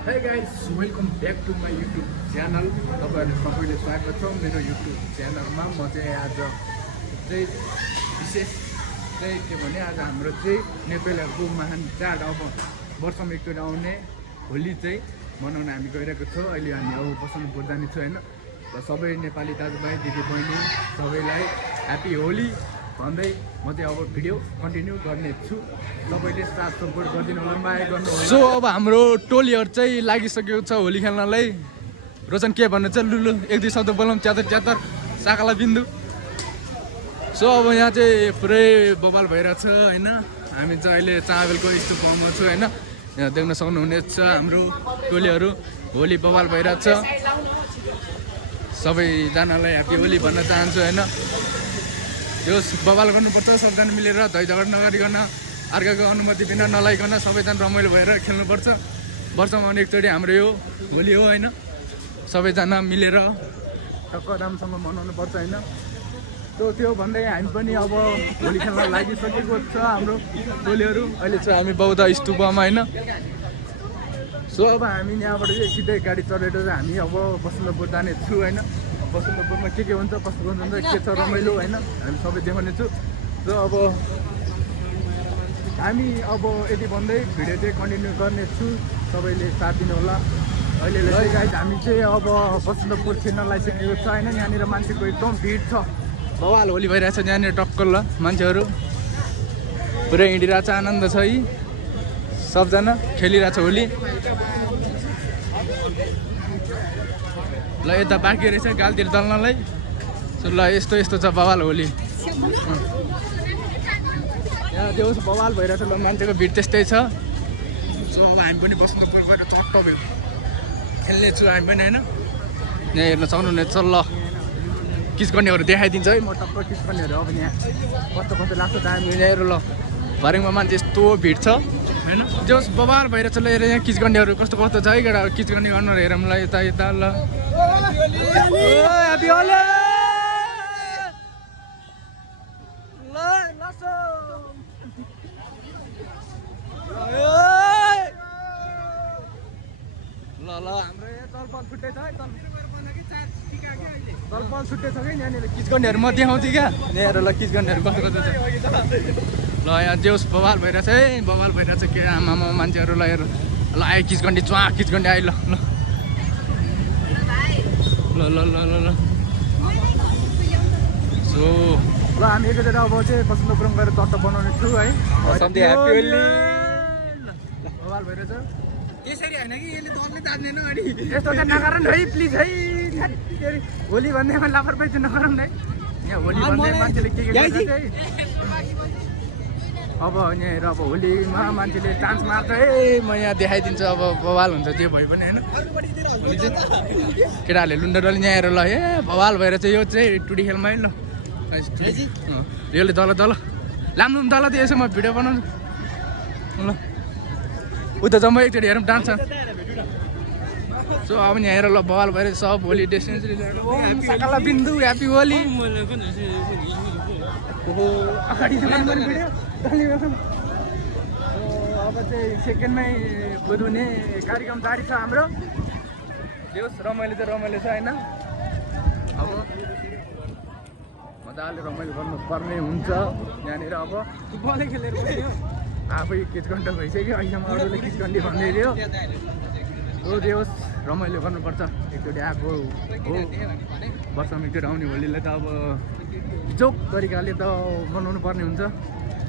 Hey guys, welcome back to my YouTube channel. तपाईहरु सबैले स्वागत छ मेरो YouTube च्यानलमा। म चाहिँ आज चाहिँ विशेष चाहिँ के भने आज हाम्रो चाहिँ नेपालीहरुको महान चाड अब वर्षमा एकचोटि आउने होली चाहिँ मनाउन हामी गइरहेको छौं। अहिले हामी अब बसन्तपुर जाने छौं हैन। र सबै नेपाली दाजुभाइ दिदीबहिनी सबैलाई ह्यापी होली भन्दै म चाहिँ अब भिडियो कन्टिन्यू गर्ने छु। तपाईले साथ सपोर्ट गरिदिनु होला, माया गर्नु होला। सो अब हाम्रो टोलीहरु चाहिँ लागिसकेको छ होली खेल्नलाई। रोजन के भन्नु छ लुलु एक दुई शब्द बोलौँ च्यातर च्यातर साकाला बिन्दु। सो अब यहाँ चाहिँ पुरै बवाल भइरहेछ हैन। हामी चाहिँ अहिले चाबेलको स्तूपमा छु हैन। यहाँ देख्न सक्नुहुनेछ हाम्रो टोलीहरु होली बवाल भइरहेछ। सबैजनालाई ह्यापी होली भन्न चाहन्छु हैन। यो बवाल गर्नुपर्छ सबजना मिलेर, धै झगडा नगरिकन अर्काको अनुमति बिना नलाइकन सबैजना रमाइलो भएर खेल्नुपर्छ। वर्षमा आउने एकचोटि हाम्रो यो होली हो हैन। सबैजना मिलेर टक्क राम्रोसँग मनाउनु पर्छ हैन। त्यो भन्दै हामी पनि अब होली खेल्न लागिसकेको छ हाम्रो टोलीहरु। अहिले चाहिँ हामी बौद्ध स्तूपमा हैन। सो अब हामी यहाँबाट चाहिँ सिधै गाडी चढेर हामी अब बसन्तपुर जाने छु हैन। बसन्तपुरमा के हुन्छ कस्तो हुन्छ के छ रमाइलो हैन हामी सबै देखाउने छु। र अब हामी अब यति भन्दै भिडियो चाहिँ कन्टिन्यू गर्ने छु। सबैले साथ दिनु होला। अहिले गाइस हामी चाहिँ अब बसन्तपुर छिर्न लागिसकेको छ हैन। यहाँनिर मान्छेको एकदम भिड छ। बवाल होली भइरहेछ यहाँनिर टक्क ल मान्छेहरू पुरै हिँडिरहेछ। आनन्द छ है, सबजना खेलिरहेछ होली। ल यता बाँकी रहेछ गालतिर दल्नलाई। सो ल यस्तो छ बवाल होली। यहाँ देउस बवाल भइरहेछ ल मान्छेको भिड त्यस्तै छ। सो अब हामी पनि बसन्तपुर गएर चट्ट भयो खेल्ने छु हामी पनि हैन। यहाँ हेर्न सक्नुहुनेछ ल किस गर्नेहरू देखाइदिन्छ है। म टक्क किस गर्नेहरू अब यहाँ कस्तो लाग्छ त हामी हेर ल। भरेङमा मान्छे यस्तो भिड छ हैन। देउस बवाल भइरहेछ ल। हेर यहाँ किस गर्नेहरू कस्तो छ है केटा। किस गर्ने गर्नु हेरौँ ल यता ल। ह्यापी होली ल हाम्रो यहाँ तलपल छुट्टै छ है। तलपल छुट्टै छ कि यहाँनिर किस गर्नेहरू म देखाउँछु क्या। यहाँ ल किस गर्नेहरू कस्तो छ ल। यहाँ देउस बवाल भइरहेछ है। बवाल भइरहेछ के आमामा मान्छेहरू ल हेर ल आयो किस गर्ने चुवा किस गर्ने आइ ल ल ल ल ल ल। सो ल हामी एकचोटि अब चाहिँ बसन्तपुरमा गएर चट्ट बनाउने छु है। बवाल भइरहेछ त्यसरी होइन कि यसले दलले तान्दैन अनि यस्तो त नगरौँ है प्लिज है। होली भन्दैमा लापरवाही चाहिँ नगरौँ है। यहाँ होली भन्दै मान्छेले के गर्छ है। अब यहाँ अब होलीमा मान्छेले चान्स मार्छ है। म यहाँ देखाइदिन्छु अब बवाल हुन्छ जे भयो पनि होइन। होली चाहिँ केटाहरूले लुन्डा डल्ली यहाँ हेर ल। ए बवाल भएर चाहिँ यो चाहिँ टुडी खेलमा है ल। यसले दल लाम्नु दल त यसो म भिडियो बनाउँछु ल। उता जम्मै एकचोटि हेरौँ डान्स। सो अब यहाँ हेर ल बवाल भएर सब होली डेस्टिनेसन साकाला बिन्दु ह्यापी होली। अगाडि अब चाहिँ सेकेन्डमै बुझ्ने कार्यक्रम जारी छ हाम्रो। देउस रमाइलो चाहिँ रमाइलो छ होइन। अब मजाले रमाइलो गर्नुपर्ने हुन्छ यहाँनिर। अब फुटबलै खेलेर आफै किचकन्ड भइसक्यो। अहिलेसम्म अरूले किचकन्डी भन्दै थियो। हो देउस रमाइलो गर्नुपर्छ एकचोटि आएको हो। वर्षमा एकचोटि आउने होलीलाई त अब जोक तरिकाले त बनाउनु पर्ने हुन्छ।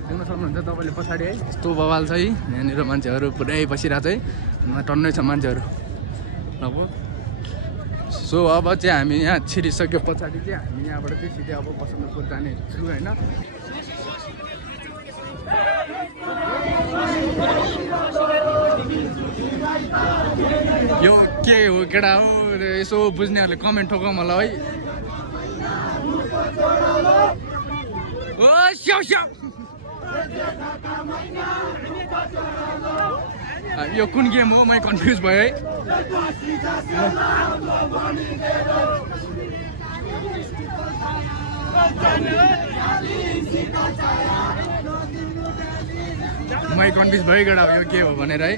देख्न सक्नुहुन्छ तपाईँले पछाडि है यस्तो बवाल छ है। यहाँनिर मान्छेहरू पुरै बसिरहेको छ है। टन्नै छ मान्छेहरू अब। सो अब चाहिँ हामी यहाँ छिरिसक्यो पछाडि चाहिँ हामी यहाँबाट चाहिँ सिधै अब बसन्तपुर जाने छु होइन। यो के हो केटा हो यसो बुझ्नेहरूले कमेन्ट ठोकौँ होला है। ओ स्याउ स्याउ यो कुन गेम हो म कन्फ्युज भयो है। मैं कन्फ्युज भयो केटा यो के हो भनेर है।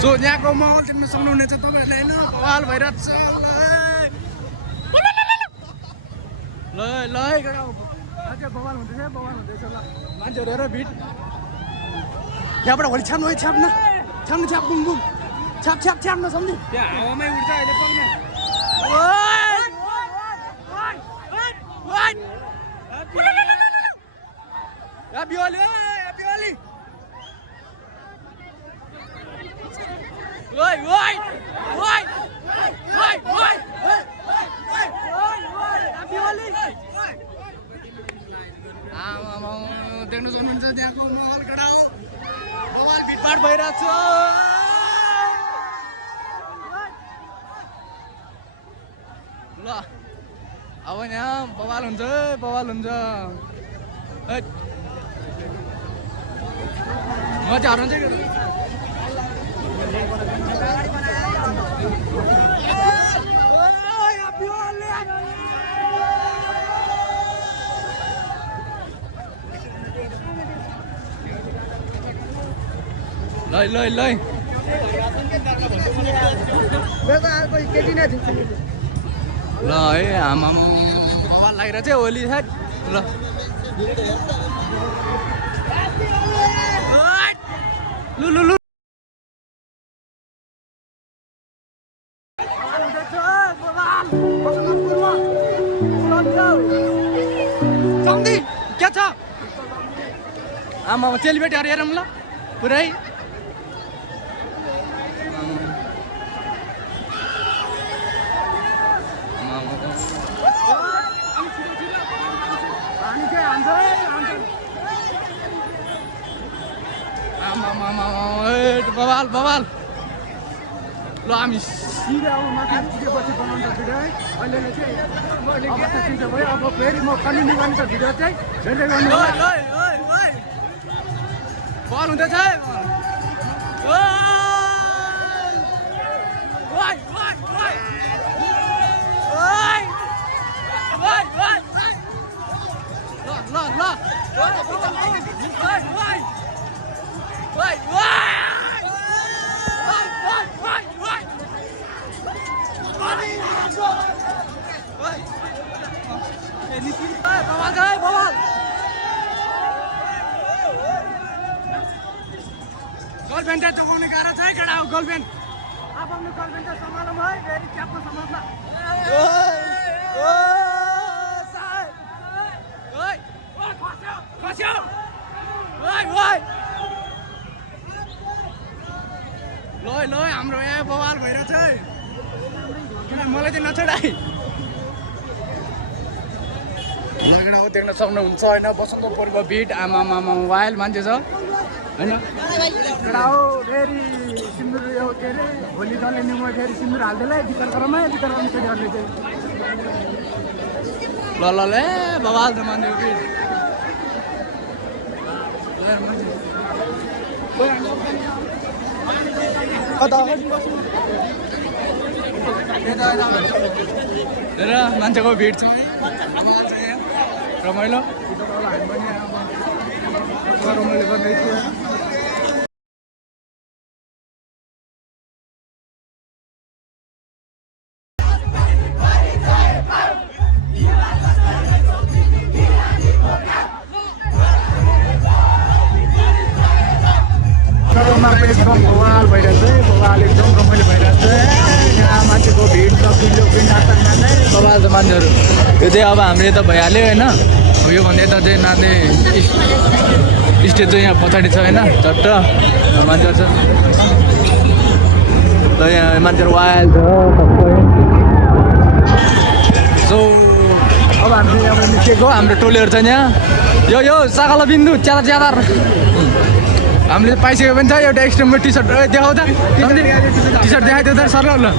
सो यहाँको माहौल देख्न सक्नुहुनेछ तपाईँहरूले होइन बवाल भइरहेको छ ल ल अझै बवाल हुँदैछ ल मान्छेहरू हेर भिड यहाँबाट भोलि छ्याप्नु है छ्याप्न छ्याप बुम बुम छ्याप नसम्झि त्यहाँ हावामै उड्छ अहिले पाउन Happy Holi! Happy Holi! Oi! Happy Holi! देख्नु सक्नुहुन्छ त्यहाँको माहौल कडा हो बवाल भिडभाड भइरहेको छ ल अब यहाँ बवाल हुन्छ म चाहिँ हराउँछ ल है आमा बवाल लागेर चाहिँ होली साइड ल लु सम्धी के छ आमा चेलीबेटीहरू हेरौँ ल पुरै बवाल ल हामी सिधै अब माथि पुगेपछि बनाउनु त भिडियो है अहिले चाहिँ अवस्था चिन्ता भयो अब फेरि म कन्टिन्यू गर्ने त भिडियो चाहिँ झन्डै गर्नु बल हुँदैछ गर्लफ्रेन्ड चाहिँ चगाउने गाह्रो छ है केटा हो गर्लफ्रेन्ड आफ्नो गर्लफ्रेन्ड चाहिँ सम्हालौँ है फेरि च्याप्न सम्हाल्न ल हाम्रो यहाँ बवाल भइरहेछ है किन मलाई चाहिँ नछोडाइ लगेर हो देख्न सक्नुहुन्छ होइन बसन्त पर्व भिड आमा वाइल्ड मान्छे छ होइन केटा हो फेरि सिन्दुर यो के अरे होली दल्ने निउमा फेरि सिन्दुर हाल्दैलाई विचार गर्ने केटीहरूले चाहिँ ल बवाल छ मान्छे भिड हेर मान्छेको भिड छ रमाइलो रमाइलो गर्दैछु एकदम बवाल भइरहेछ बवाल एकदम रमाइलो भइरहेछ यहाँ मान्छेको भिड छ बवाल छ मान्छेहरू यो चाहिँ अब हामीले त भइहाल्यो होइन योभन्दा यता चाहिँ नाच्ने स्टेज चाहिँ यहाँ पछाडि छ होइन चट्ट मान्छेहरू छ ल यहाँ मान्छेहरू वाइल्ड छ सो अब हामीले यहाँबाट निस्केको हाम्रो टोलीहरू छ यहाँ यो सागाला बिन्दु च्यादर हामीले पाइसकेको पनि छ एउटा एक्सट्रिमको टी सर्ट देखाउ त टी सर्ट देखाइदियो त सर ल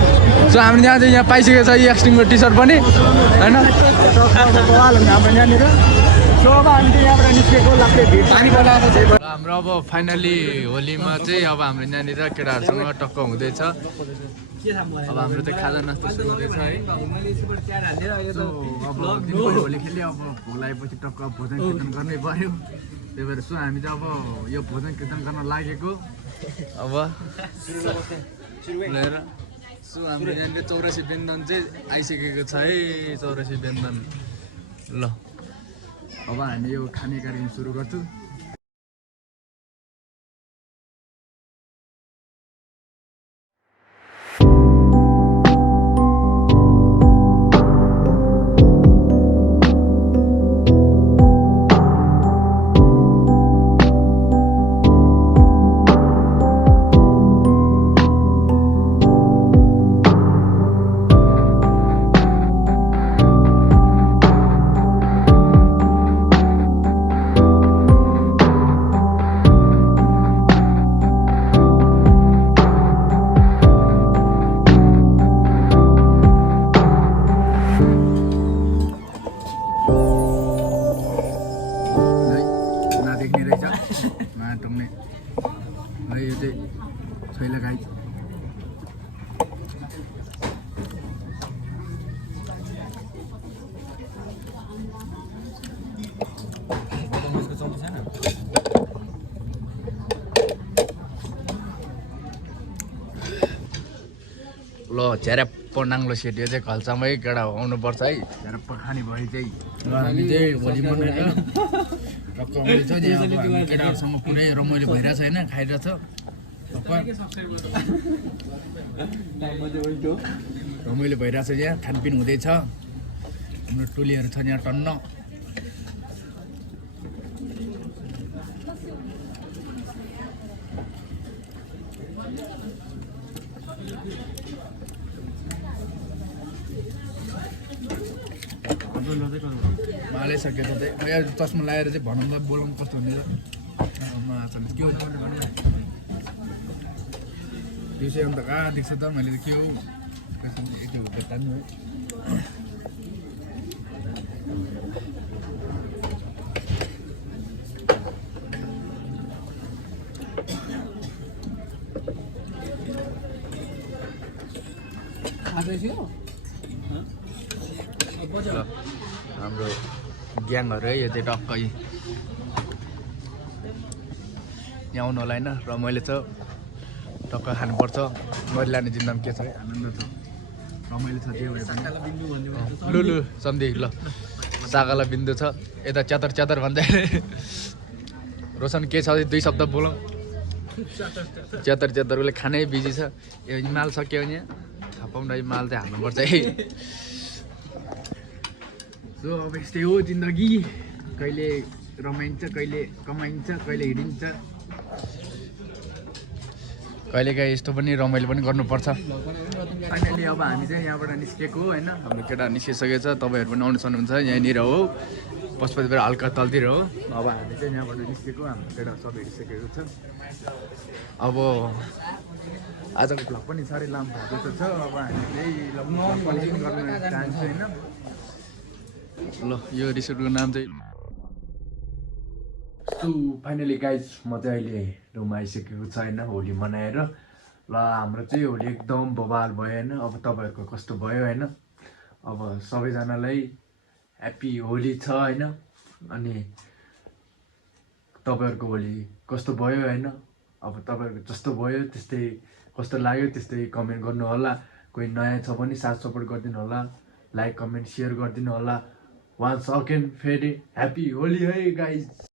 सो हामीले यहाँ चाहिँ यहाँ पाइसकेको छ यो एक्सट्रिमको टी सर्ट पनि होइन हाम्रो यहाँनिर सो अब हामी चाहिँ यहाँबाट निस्केको लाग्ने भिड पानी बनाएर चाहिँ हाम्रो अब फाइनली होलीमा चाहिँ अब हाम्रो यहाँनिर केटाहरूसँग टक्क हुँदैछ अब हाम्रो चाहिँ खाजा नास्ता सुरु हुँदैछ है अब होली खेल्यो अब भोक लागेपछि टक्क भोजन गर्नै पर्यो त्यही भएर सो हामी चाहिँ अब यो भोजन कीर्तन गर्न लागेको अब लिएर सो हाम्रो यहाँनिर 84 व्यञ्जन चाहिँ आइसकेको छ है 84 व्यञ्जन ल अब हामी यो खाने कार्यक्रम सुरु गर्छौँ छैला गाई ल झ्याराप्प नाङ्लो सेट्यो चाहिँ घल्चामै केटा आउनुपर्छ है झ्याराप्प खाने भए चाहिँ हामी चाहिँ भोलि मनाएर टक्क आउँदैछ केटाहरूसँग पुरै रमाइलो भइरहेछ होइन खाइरहेछ रमाइलो भइरहेछ यहाँ खानपिन हुँदैछ हाम्रो टोलीहरू छ यहाँ टन्न हालिसक्यो त चाहिँ चस्मा लगाएर चाहिँ भनौँ ल बोलाउँ कस्तो हुने र के हो यो चाहिँ अन्त कहाँ देख्छ त मैले के हो हाम्रो ग्याङहरू है यो चाहिँ टक्कै यहाँ आउनु होला होइन रमाइलो छ टक्क खानुपर्छ मैले लाने जिन्दगी के छ है आनन्द छ रमाइलो छ त्यो लु लु सम्झे ल सागाला बिन्दु छ यता च्यातर च्यातर भन्दै रोशन के छ 2 शब्द बोलौँ च्यातर च्यातर उसले खानै बिजी छ यो माल सक्यो भने थापाउँ न माल चाहिँ हाल्नुपर्छ है सो अब यस्तै हो जिन्दगी कहिले रमाइन्छ कहिले कमाइन्छ कहिले हिँडिन्छ कहिलेकाहीँ यस्तो पनि रमाइलो पनि गर्नुपर्छ फाइनली अब हामी चाहिँ यहाँबाट निस्केको होइन हाम्रो केटा निस्किसकेको छ तपाईँहरू पनि आउनु सक्नुहुन्छ यहाँनिर हो पशुपतिबाट हल्का तलतिर हो अब हामी चाहिँ यहाँबाट निस्केको हाम्रो केटा सब हिँडिसकेको छ अब आजको भ्लग पनि साह्रै लामो भएको छ अब हामी चाहिँ गर्न चाहन्छु होइन ल यो रिसोर्टको नाम चाहिँ सो फाइनली गाइज म चाहिँ अहिले रुममा आइसकेको छ होइन होली मनाएर ल हाम्रो चाहिँ होली एकदम बवाल भयो होइन अब तपाईँहरूको कस्तो भयो होइन अब सबैजनालाई ह्याप्पी होली छ होइन अनि तपाईँहरूको होली कस्तो भयो होइन अब तपाईँहरूको जस्तो भयो त्यस्तै कस्तो लाग्यो त्यस्तै कमेन्ट गर्नु होला कोही नयाँ छ भने साथ सपोर्ट गरिदिनु होला लाइक कमेन्ट सेयर गरिदिनु होला वान्स अगेन फेरि ह्याप्पी होली है गाइज